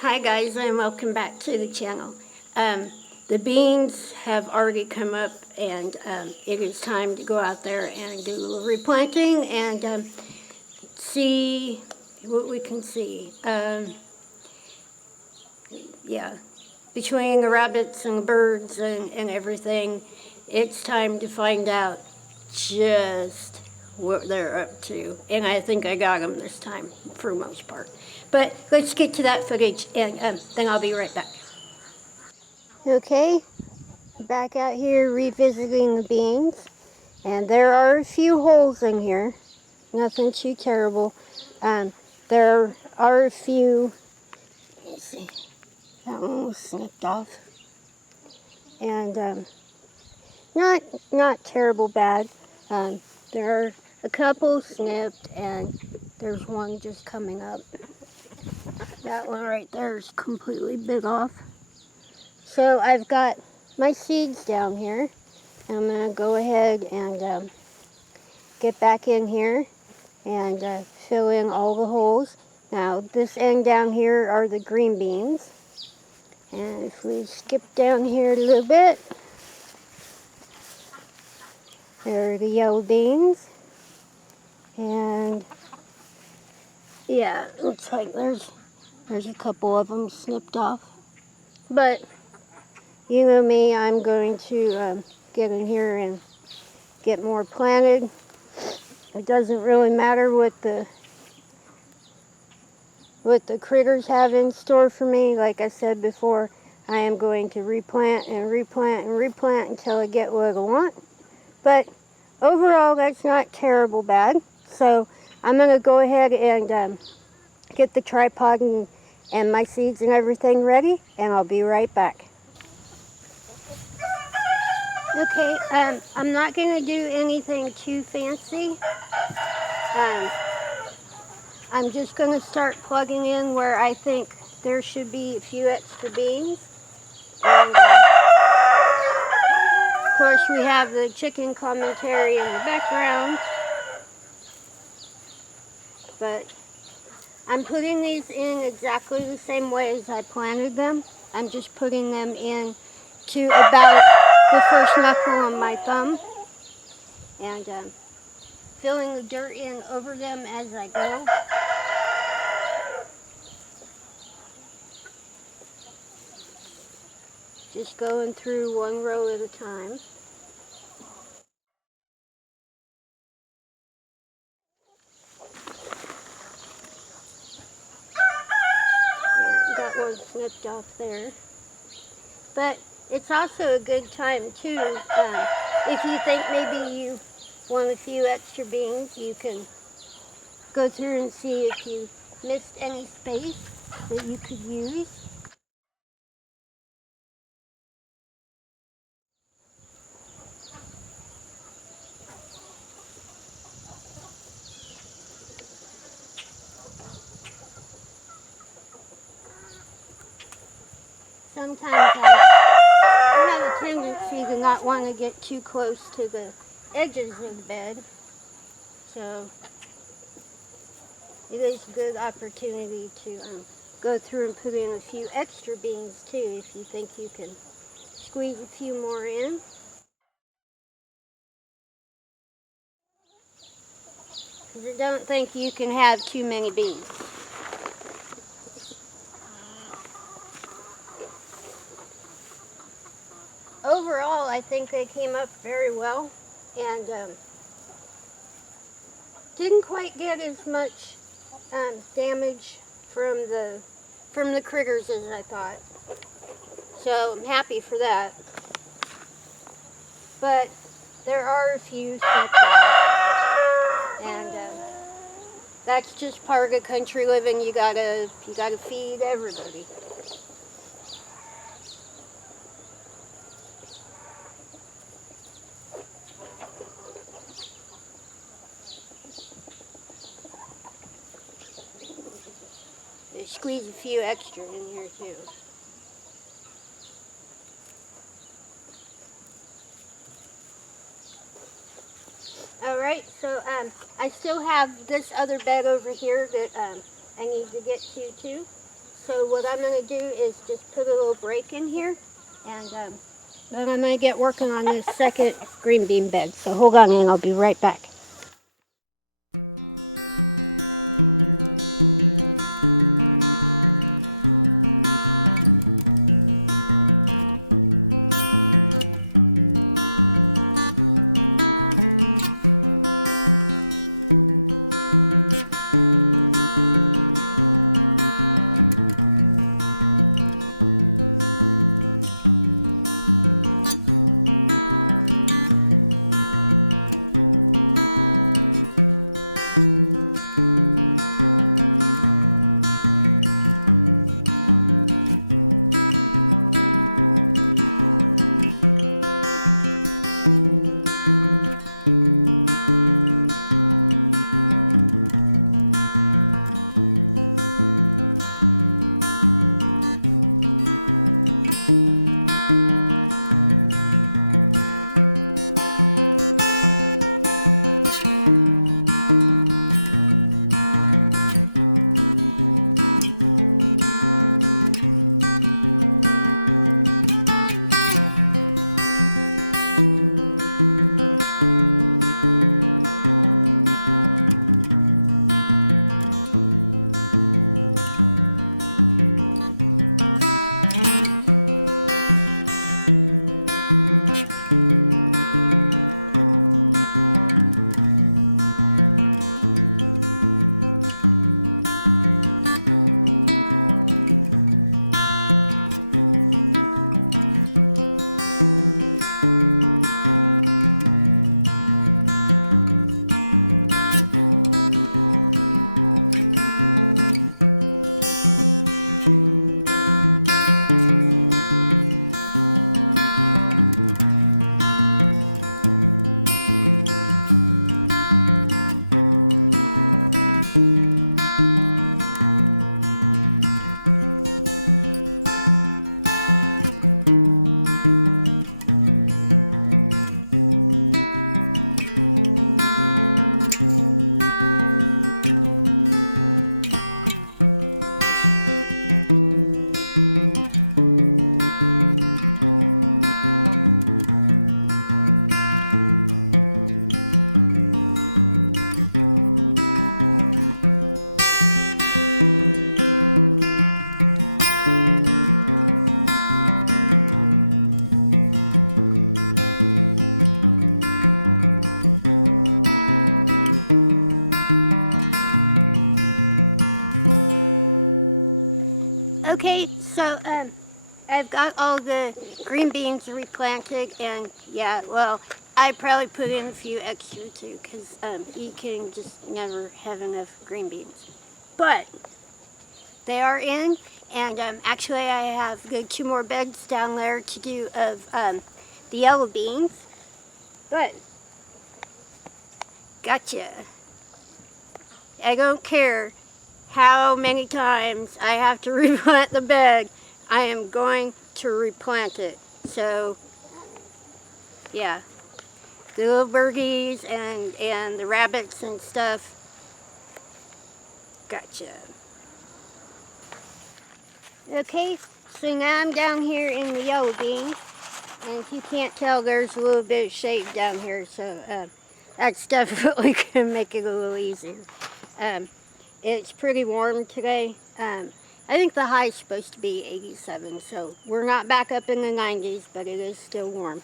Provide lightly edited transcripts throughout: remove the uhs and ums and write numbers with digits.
Hi guys, and welcome back to the channel. The beans have already come up, and it is time to go out there and do a little replanting and see what we can see. Yeah, between the rabbits and the birds and everything, it's time to find out just what they're up to. And I think I got them this time, for the most part. But let's get to that footage, and then I'll be right back. Okay, back out here revisiting the beans. And there are a few holes in here. Nothing too terrible. There are a few, let me see, that one was snipped off. And not terrible bad. There are a couple snipped, and there's one just coming up. That one right there is completely bit off. So I've got my seeds down here, and I'm going to go ahead and get back in here and fill in all the holes. Now this end down here are the green beans, and if we skip down here a little bit, there are the yellow beans, and yeah, looks like there's a couple of them snipped off. But you know me, I'm going to get in here and get more planted. It doesn't really matter what the critters have in store for me. Like I said before, I am going to replant and replant and replant until I get what I want. But overall, that's not terrible bad. So I'm going to go ahead and get the tripod and my seeds and everything ready, and I'll be right back. Okay, I'm not going to do anything too fancy. I'm just going to start plugging in where I think there should be a few extra beans. And of course we have the chicken commentary in the background. But I'm putting these in exactly the same way as I planted them. I'm just putting them in to about the first knuckle on my thumb. And filling the dirt in over them as I go. Just going through one row at a time. Yeah, got one snipped off there. But it's also a good time too. If you think maybe you want a few extra beans, you can go through and see if you missed any space that you could use. Sometimes I have a tendency to not want to get too close to the edges of the bed. So it is a good opportunity to go through and put in a few extra beans too, if you think you can squeeze a few more in. Because I don't think you can have too many beans. Overall, I think they came up very well, and didn't quite get as much damage from the critters as I thought. So I'm happy for that. But there are a few snipped off, and that's just part of country living. You gotta feed everybody. Squeeze a few extra in here too. Alright, so I still have this other bed over here that I need to get to too. so what I'm going to do is just put a little break in here, and then I'm going to get working on this second green bean bed. So hold on, and I'll be right back. Okay, so I've got all the green beans replanted, and yeah, well, I probably put in a few extra too, because you can just never have enough green beans. But they are in, and actually I have good 2 more beds down there to do of the yellow beans. But, gotcha. I don't care how many times I have to replant the bed, I am going to replant it. So, yeah, the little birdies and the rabbits and stuff, gotcha. Okay, so now I'm down here in the yellow beans, and if you can't tell, there's a little bit of shade down here, so that's definitely going to make it a little easier. It's pretty warm today. I think the high is supposed to be 87, so we're not back up in the 90s, but it is still warm.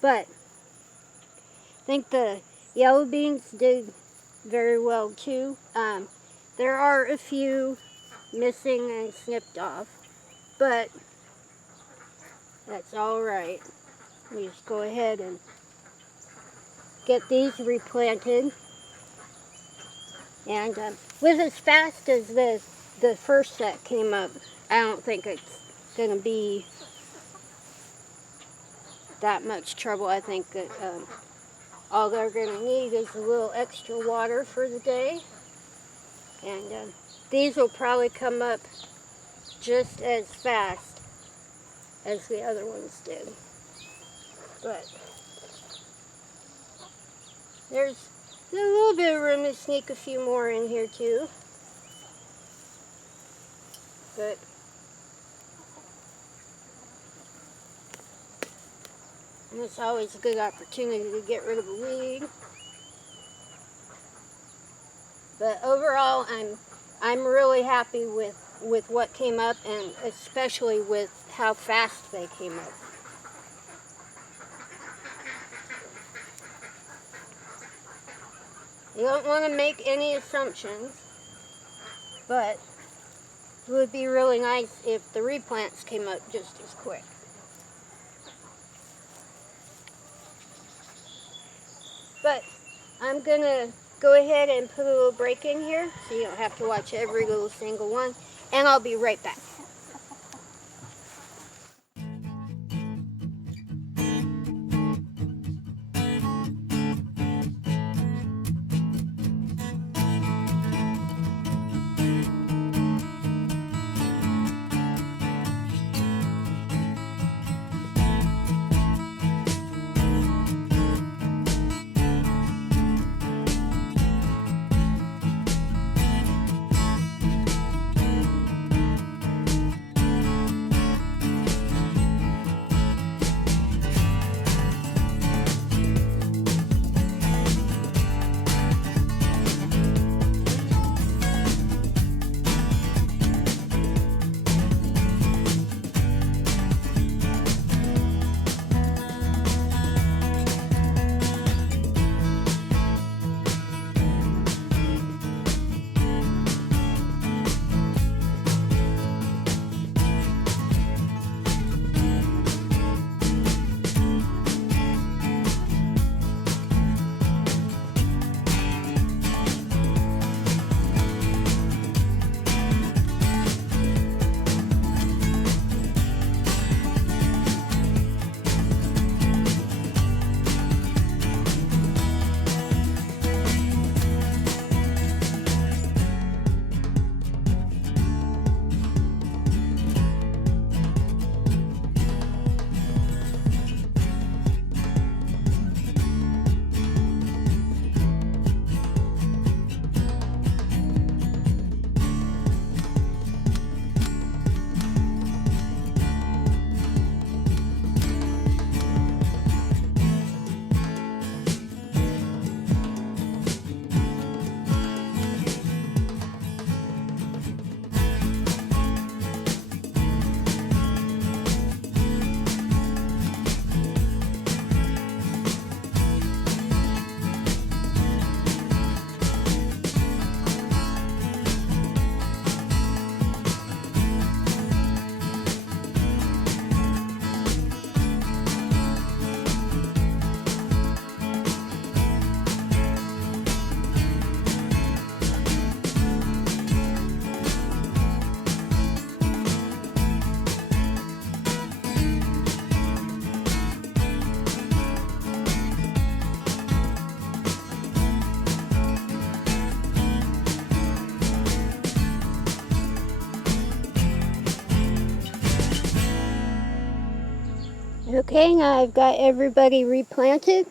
But I think the yellow beans did very well too. There are a few missing and snipped off, but that's all right. We just go ahead and get these replanted. And with as fast as the first set came up, I don't think it's going to be that much trouble. I think that all they're going to need is a little extra water for the day. And these will probably come up just as fast as the other ones did. But there's a little bit of room to sneak a few more in here too. Good. And it's always a good opportunity to get rid of a weed. But overall, I'm really happy with what came up, and especially with how fast they came up. You don't want to make any assumptions, but it would be really nice if the replants came up just as quick. But I'm going to go ahead and put a little break in here so you don't have to watch every little single one, and I'll be right back. Okay, now I've got everybody replanted,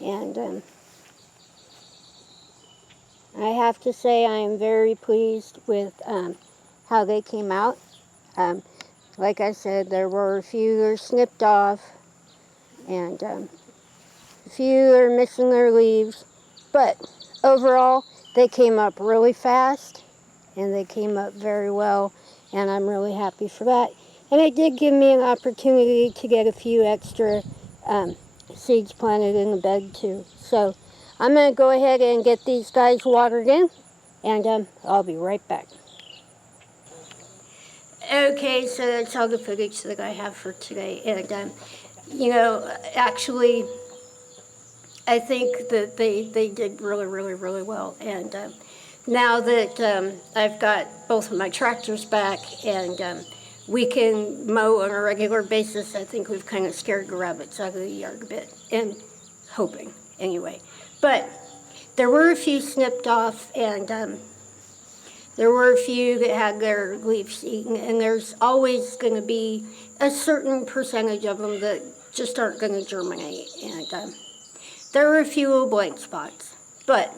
and I have to say I am very pleased with how they came out. Like I said, there were a few that are snipped off, and a few are missing their leaves, but overall they came up really fast, and they came up very well, and I'm really happy for that. And it did give me an opportunity to get a few extra seeds planted in the bed too. So I'm going to go ahead and get these guys watered in, and I'll be right back. Okay, so that's all the footage that I have for today. And, you know, actually, I think that they did really, really, really well. And now that I've got both of my tractors back and we can mow on a regular basis, I think we've kind of scared the rabbits out of the yard a bit, and hoping, anyway. But there were a few snipped off, and there were a few that had their leaves eaten, and there's always going to be a certain percentage of them that just aren't going to germinate. And there were a few little blank spots. But,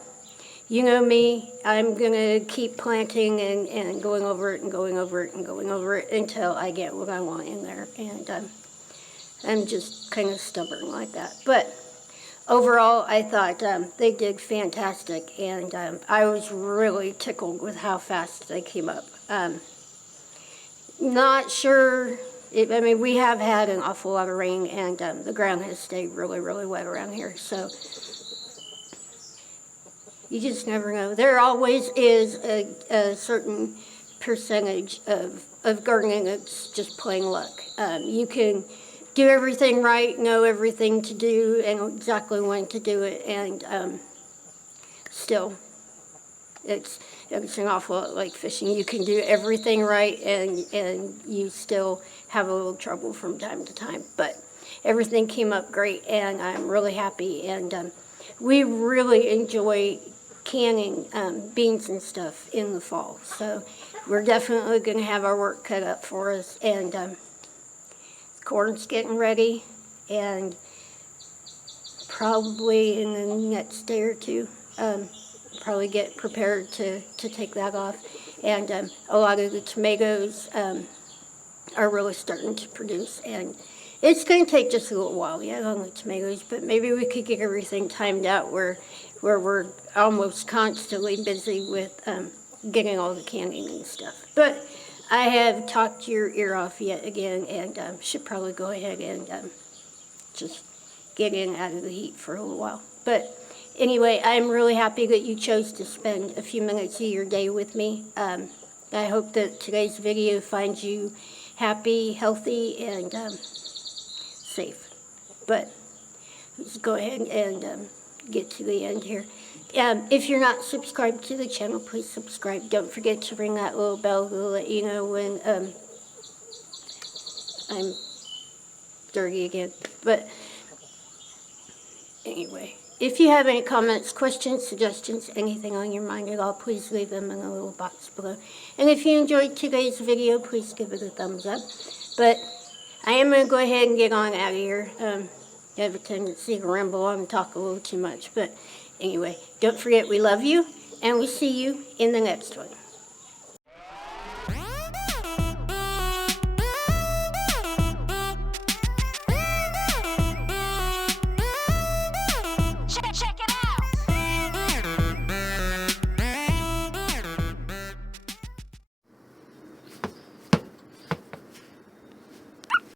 you know me, I'm going to keep planting and going over it and going over it and going over it until I get what I want in there. And I'm just kind of stubborn like that. But overall, I thought they did fantastic, and I was really tickled with how fast they came up. Not sure, I mean, we have had an awful lot of rain, and the ground has stayed really, really wet around here, so you just never know. There always is a certain percentage of gardening that's just plain luck. You can do everything right, know everything to do, and exactly when to do it, and still, it's an awful lot like fishing. You can do everything right, and you still have a little trouble from time to time. But everything came up great, and I'm really happy. And we really enjoy canning beans and stuff in the fall. So we're definitely going to have our work cut up for us. And corn's getting ready, and probably in the next day or two, probably get prepared to take that off. And a lot of the tomatoes are really starting to produce, and it's going to take just a little while yet on the tomatoes, but maybe we could get everything timed out where we're almost constantly busy with getting all the canning and stuff. But I have talked your ear off yet again, and should probably go ahead and just get in out of the heat for a little while. But anyway, I'm really happy that you chose to spend a few minutes of your day with me. I hope that today's video finds you happy, healthy, and safe. But let's go ahead and get to the end here. If you're not subscribed to the channel, please subscribe. Don't forget to ring that little bell to let you know when I'm dirty again. But anyway, if you have any comments, questions, suggestions, anything on your mind at all, please leave them in the little box below. And if you enjoyed today's video, please give it a thumbs up. But I am going to go ahead and get on out of here. I have a tendency to ramble on and talk a little too much. But anyway, don't forget we love you, and we'll see you in the next one.